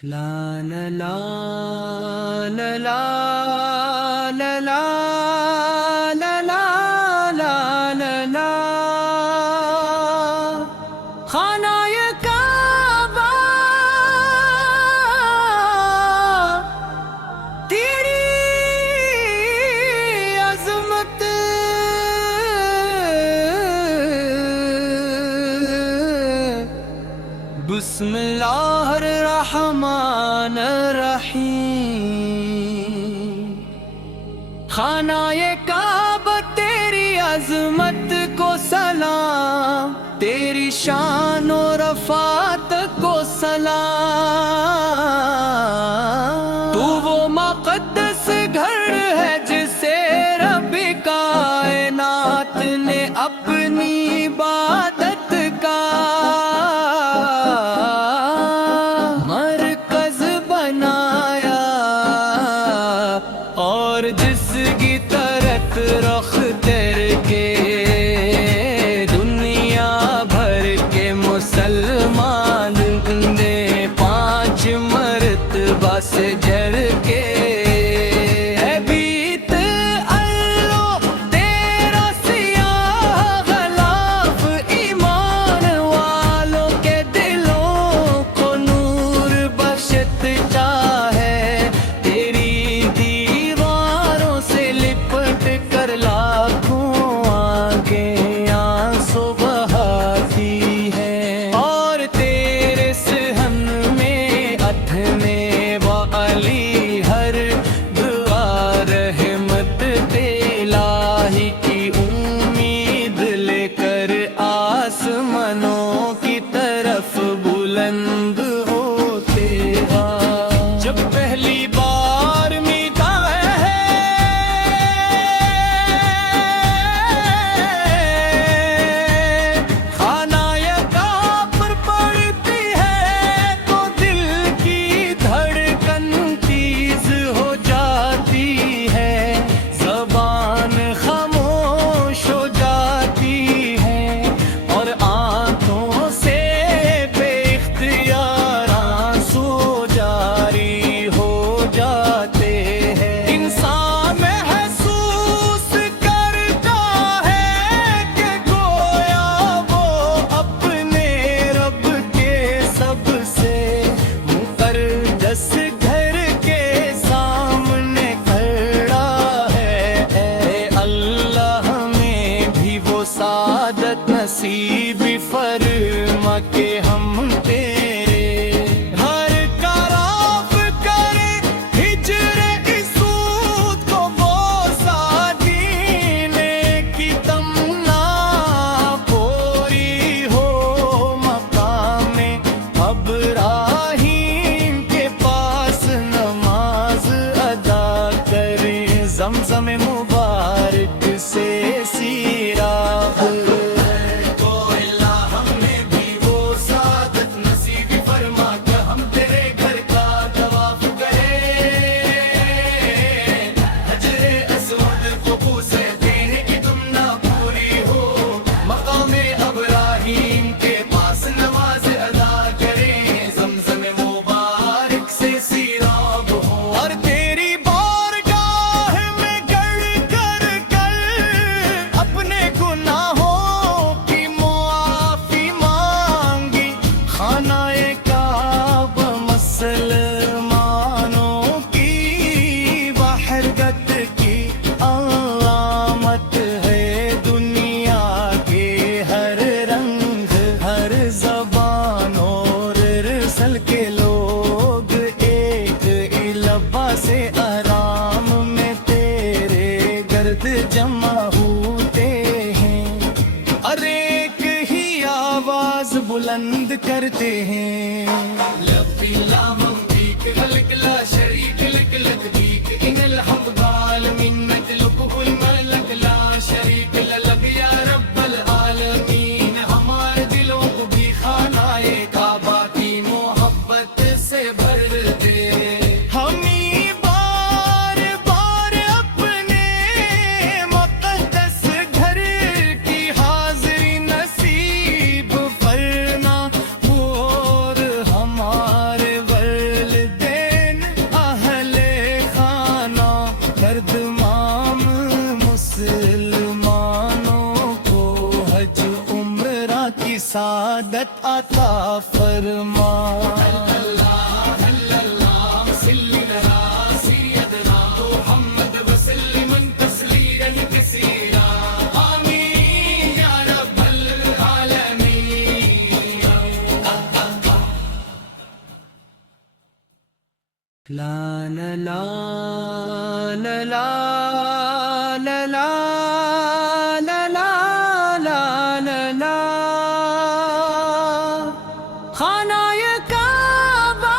لا لا لا لا لا لا لا لا لا لا لا لا خانہ کعبہ تیری عظمت بسم اللہ الرحمن الرحیم خانہ کعبہ تیری عظمت کو سلام، تیری شان و رفعت کو سلام۔ تو وہ مقدس گھر ہے جسے رب کائنات نے اپنی عبادت کا مرکز بنایا، اور جس کی طرف رخ کر کے دنیا بھر کے مسلمان نے 5 مرتبہ سجد کے آسمانوں کی طرف بلند ہوتے ہیں۔ جب پہلی بار میٹا ہے خانہ کعبہ پر پڑتی ہے تو دل کی دھڑکن تیز ہو جاتی ہے، زبان خاموش ہو جاتی ہے، اور آنکھوں سے بے اختیار آنسو جاری ہو جاتے ہیں۔ انسان محسوس کرتا ہے کہ گویا وہ اپنے رب کے سب سے مقدس گھر کے سامنے کھڑا ہے۔ اے اللہ ہمیں بھی وہ سعادت نصیب فرما کہ ہم تیرے ہر کراف کرے ہجر اسود کو بوسا دینے کی تمنا پوری ہو، مقام ابراہیم کے پاس نماز ادا کرے، زمزم مبارک سے سیراب کے لوگ ایک لباس آرام میں تیرے گرد جمع ہوتے ہیں، اور ایک ہی آواز بلند کرتے ہیں، لبی لا منطق لک لا شریک لک لک بیک ان الحق العالمین مطلبہ الملک لا شریک لک یا رب العالمین۔ ہمارے دلوں کو بھی خانہ کعبہ کی محبت سے بھر دے، ہمیں بار بار اپنے مقدس گھر کی حاضری نصیب فرما، اور ہمارے فرما لا لا لا لا لا لا لا لا لا لا لا لا خانہ کعبہ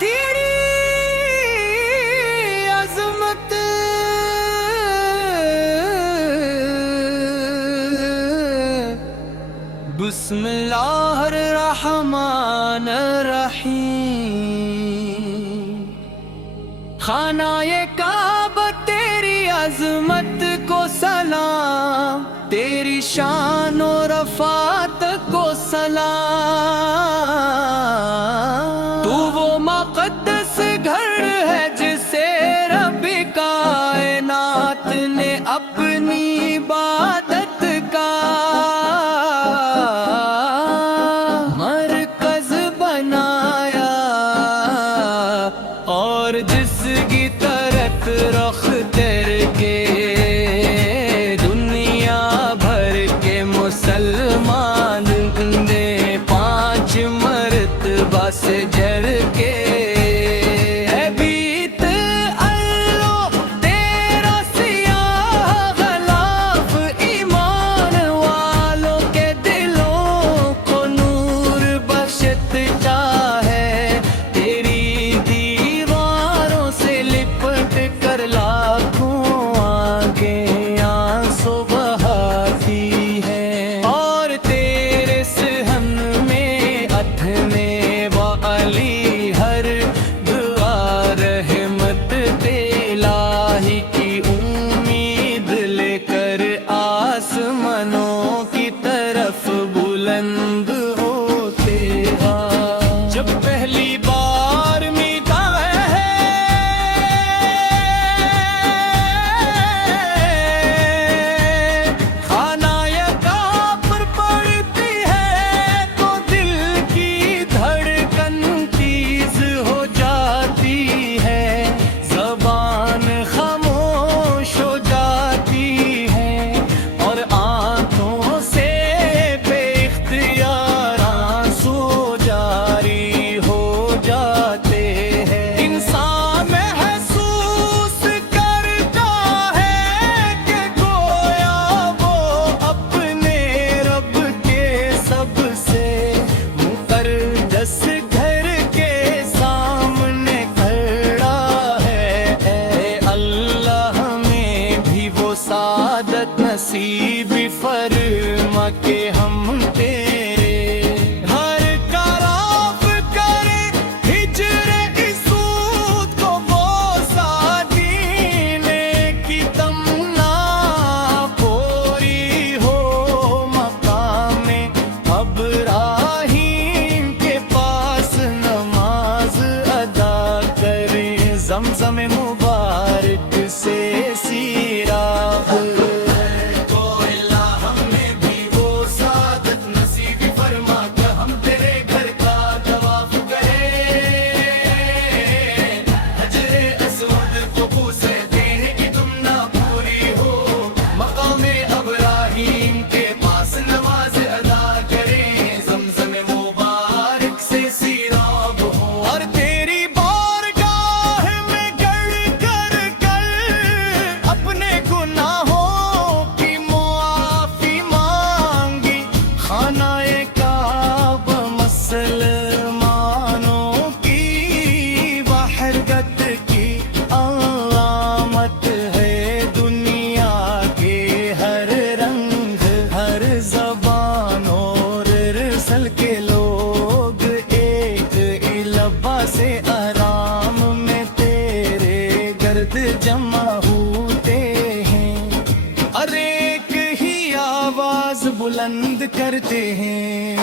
تیری عظمت بسم اللہ الرحمن الرحیم خانہ کعبہ تیری عظمت کو سلام تیری شان و رفعت کو سلام تو وہ مقدس گھر ہے جسے رب کائنات نے اپنی عبادت کا اور جس کی طرف رخ تیر کے دنیا بھر کے مسلمان نے 5 مرتبہ سجر کے بلند ہوتے جب پہلی بار میٹا ہے خانہ کعبہ پر پڑتی ہے تو دل کی دھڑکن تیز ہو جاتی ہے زبان خاموش ہو جاتی ہے اور آنکھوں سے سعادت نصیب فرما کے ہم تیرے ہر کراف کرے ہجر اسود کو وہ ساتینے کی تمنا پوری ہو مقام ابراہیم کے پاس نماز ادا کرے زمزم مبارک سے سیرا جمع ہوتے ہیں اور ایک ہی آواز بلند کرتے ہیں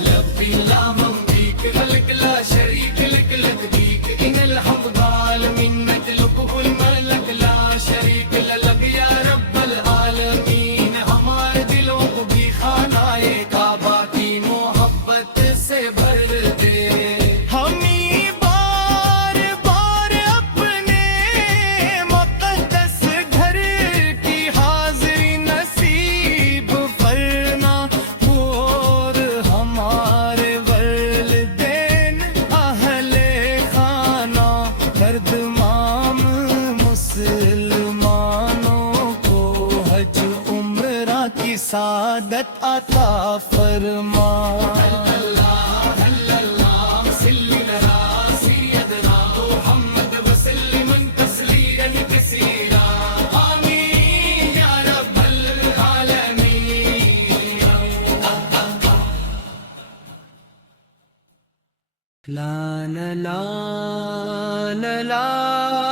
لبی لا ممبیک ملک لا شریک لک لک دیک ان الحمد عالمین مطلب الملک لا شریک لک یا رب العالمین ہمارے دلوں کو بھی خان سعادت عطا فرما لا لا لا لا